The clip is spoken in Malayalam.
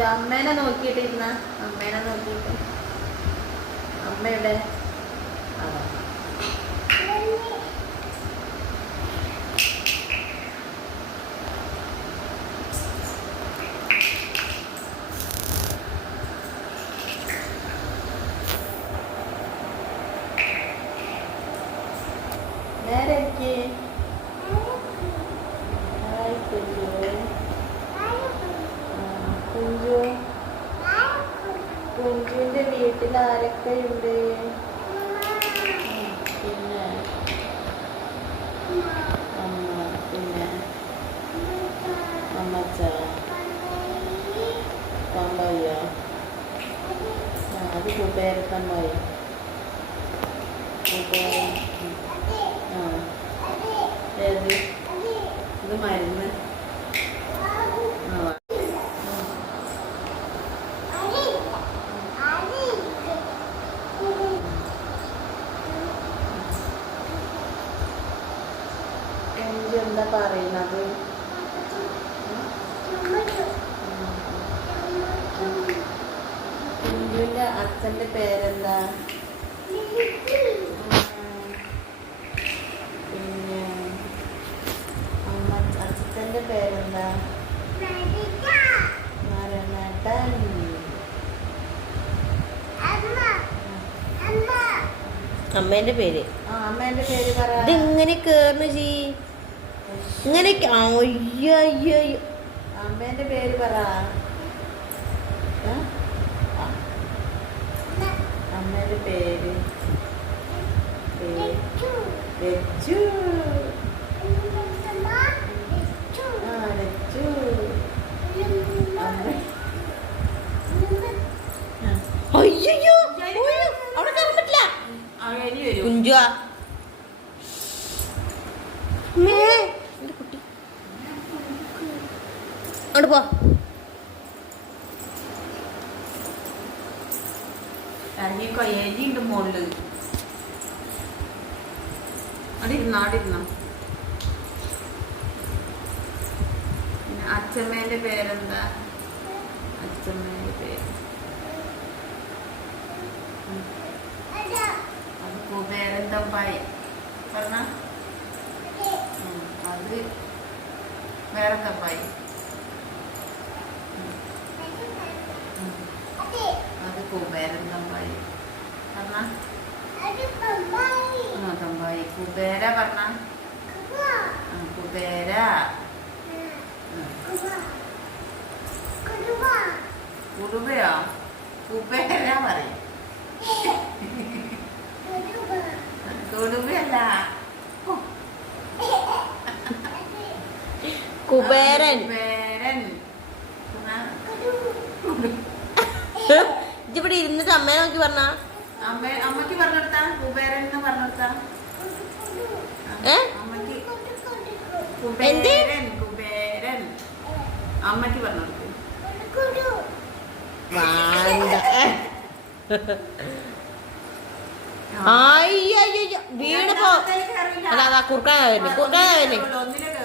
അമ്മേനെ നോക്കിയിട്ടിരുന്ന അമ്മേനെ നോക്കിയിട്ട് അമ്മയുടെ നേരെ കുഞ്ചു കുഞ്ചുവിന്റെ വീട്ടിൽ ആരൊക്കെയുണ്ട്? പിന്നെ അമ്മ, പിന്നെ അമ്മച്ച, തമ്പായിയോ? അത് കൂട്ടുകാരി തമ്പായി. ഏത് ഇത് മരുന്ന് എന്താ പറയുന്നത്? കുഞ്ചുവിന്റെ അച്ഛന്റെ പേരെന്താ? പിന്നെ അച്ഛന്റെ പേരെന്താ? നാരായണേട്ടൻ. അമ്മേന്റെ പേര് അമ്മേന്റെ പേര് പറ. ഇതെങ്ങനെ കേറുന്നു ചീ ഇങ്ങനെയൊക്കെ? അമ്മേന്റെ പേര് പറ. അമ്മേന്റെ പേര് ലച്ചു. ലച്ചു. അയ്യോ അവിടെ കയറാൻ പറ്റില്ല. കുഞ്ചുവാ കുട്ടി അങ്ങോട്ട് പോ. ഇറങ്ങിക്കോ, എലിയുണ്ട് മുകളില്. അടിരുന്നോ. പിന്നെ അച്ഛമ്മേന്റെ പേരെന്താ? അച്ഛമ്മേന്റെ പേര് അത് കുബേരന്തമ്പായി പറഞ്ഞ. അത് വേറെ തമ്പായി. അത് കുബേരന്തമ്പായി പറഞ്ഞ. തമ്പായി കുബേര പറഞ്ഞ. കുബേര കുടുബയോ? കുബേര പറയും. കുടുബയല്ല, കുബേരൻ. ഇവിടെ ഇരുന്നിട്ട് അമ്മേനെ നോക്കി പറഞ്ഞ. അമ്മക്ക് പറഞ്ഞെടുത്ത കുബേരൻ എന്ന് പറഞ്ഞെടുത്ത. അമ്മക്ക് കുബേരൻ അമ്മക്ക് പറഞ്ഞെടുത്തു. വീട് പോ. അതാ കുറുക്കാനാ വരുന്നത്.